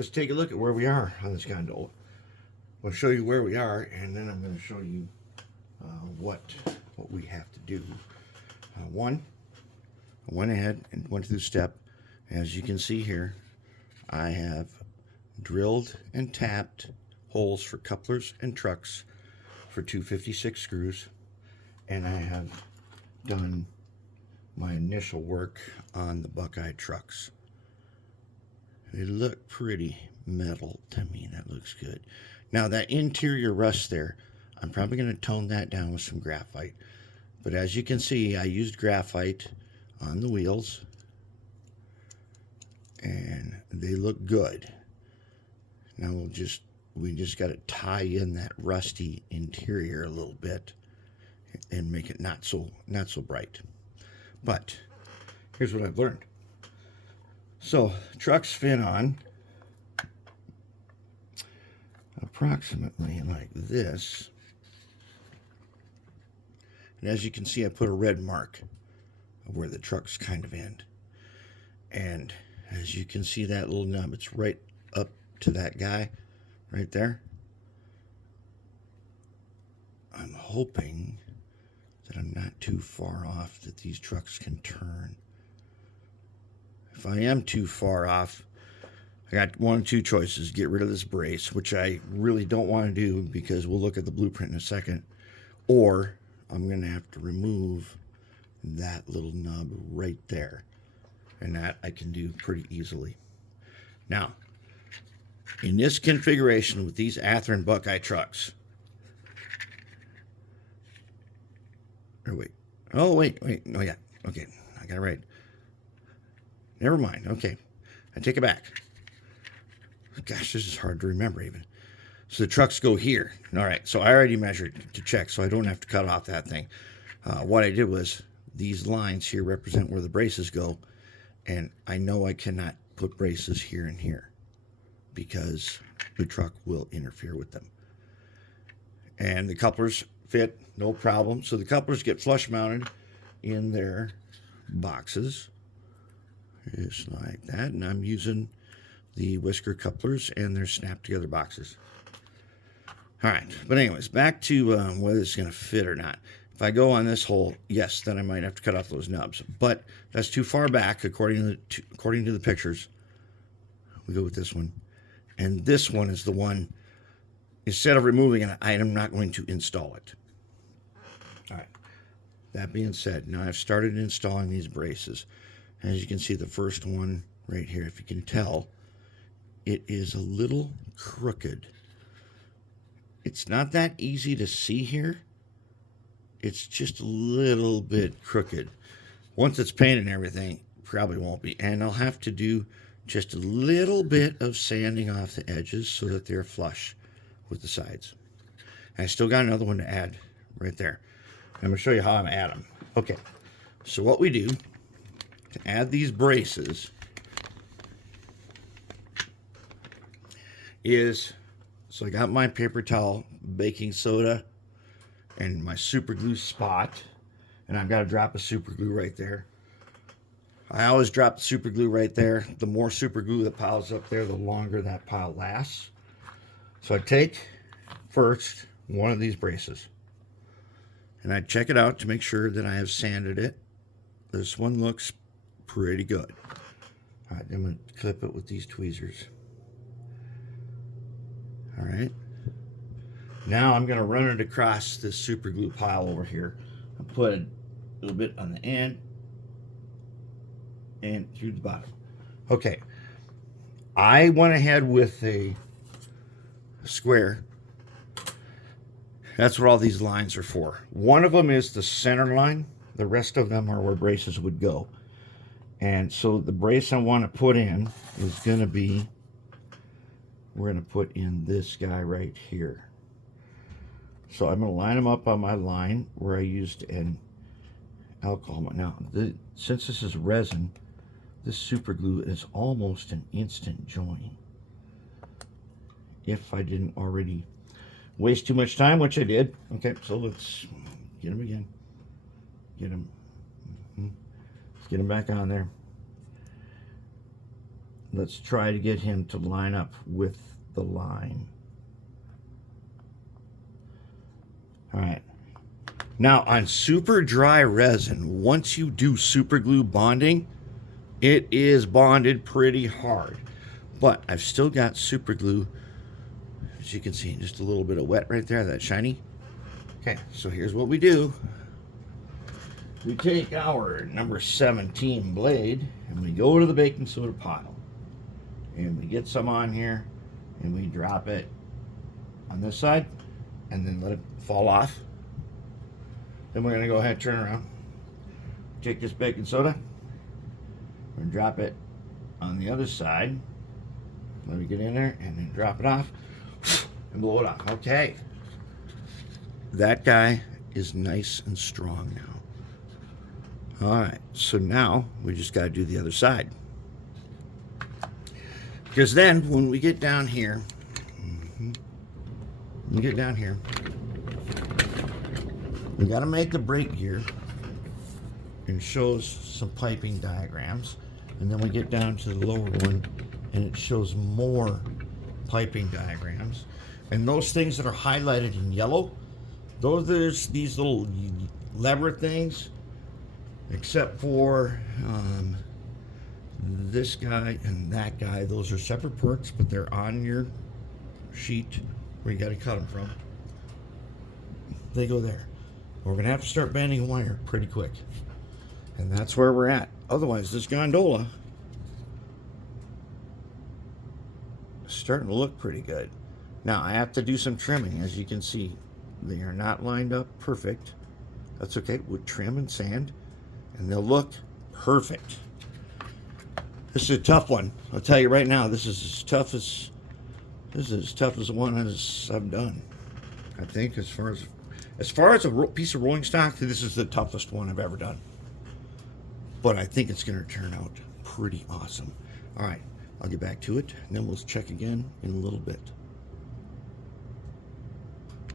let's take a look at where we are on this gondola. I'll show you where we are, and then I'm going to show you what we have to do. One, I went ahead and went through the step. As you can see here, I have drilled and tapped holes for couplers and trucks for 256 screws, and I have done my initial work on the Buckeye trucks. They look pretty metal to me. That looks good. Now that interior rust there, I'm probably going to tone that down with some graphite. But as you can see, I used graphite on the wheels, and they look good. Now we just got to tie in that rusty interior a little bit and make it not so bright. But here's what I've learned. So trucks fit on approximately like this. And as you can see, I put a red mark of where the trucks kind of end. And as you can see, that little nub, it's right up to that guy right there. I'm hoping that I'm not too far off, that these trucks can turn. If I am too far off, I got one of two choices. Get rid of this brace, which I really don't want to do because we'll look at the blueprint in a second. Or I'm going to have to remove that little nub right there. And that I can do pretty easily. Now, in this configuration with these Athearn Buckeye trucks. Oh, wait. Oh, yeah. Okay, I got it right. Never mind. Okay, I take it back. Gosh, this is hard to remember even. So the trucks go here. All right, so I already measured to check, so I don't have to cut off that thing. What I did was, these lines here represent where the braces go, and I know I cannot put braces here and here because the truck will interfere with them. And the couplers fit, no problem. So the couplers get flush mounted in their boxes, just like that. And I'm using the whisker couplers and their snap together boxes. All right, but anyways, back to whether it's going to fit or not. If I go on this hole, yes, then I might have to cut off those nubs. But that's too far back, according to the pictures. We go with this one. And this one is the one, instead of removing it, I am not going to install it. All right. That being said, now I've started installing these braces. As you can see, the first one right here, if you can tell, it is a little crooked. It's not that easy to see here. It's just a little bit crooked. Once it's painted and everything, probably won't be. And I'll have to do just a little bit of sanding off the edges so that they're flush with the sides. And I still got another one to add right there. I'm going to show you how I'm at them. Okay, so what we do to add these braces is, so I got my paper towel, baking soda, and my super glue spot, and I've got a drop of super glue right there. I always drop the super glue right there. The more super glue that piles up there, the longer that pile lasts. So I take first one of these braces, and I check it out to make sure that I have sanded it. This one looks pretty good. All right, I'm going to clip it with these tweezers. All right. Now I'm going to run it across this super glue pile over here. I'll put a little bit on the end and through the bottom. Okay. I went ahead with a square. That's what all these lines are for. One of them is the center line. The rest of them are where braces would go. And so the brace I want to put in is going to be, we're going to put in this guy right here. So I'm going to line them up on my line where I used an alcohol. Now, since this is resin, this super glue is almost an instant join. If I didn't already waste too much time, which I did. Okay, so let's get them again. Get them. Let's get them back on there. let's try to get him to line up with the line. All right. Now on super dry resin, once you do super glue bonding, it is bonded pretty hard. But I've still got super glue, as you can see, just a little bit of wet right there, that shiny. Okay, so here's what we do. We take our number 17 blade and we go to the baking soda pile. And we get some on here and we drop it on this side and then let it fall off. Then we're going to go ahead and turn around. Take this baking soda. We're going to drop it on the other side. Let it get in there and then drop it off and blow it off. Okay. That guy is nice and strong now. All right. So now we just got to do the other side. Because then when we get down here, we got to make the break here and shows some piping diagrams. And then we get down to the lower one and it shows more piping diagrams. And those things that are highlighted in yellow, those are these little lever things, except for this guy and that guy. Those are separate perks, but they're on your sheet where you got to cut them from. They go there. We're going to have to start banding wire pretty quick. And that's where we're at. Otherwise, this gondola is starting to look pretty good. Now, I have to do some trimming. As you can see, they are not lined up perfect. That's okay. With trim and sand, and they'll look perfect. This is a tough one. I'll tell you right now, this is as tough as the one I've done. I think as far as a piece of rolling stock, this is the toughest one I've ever done. But I think it's going to turn out pretty awesome. All right, I'll get back to it, and then we'll check again in a little bit.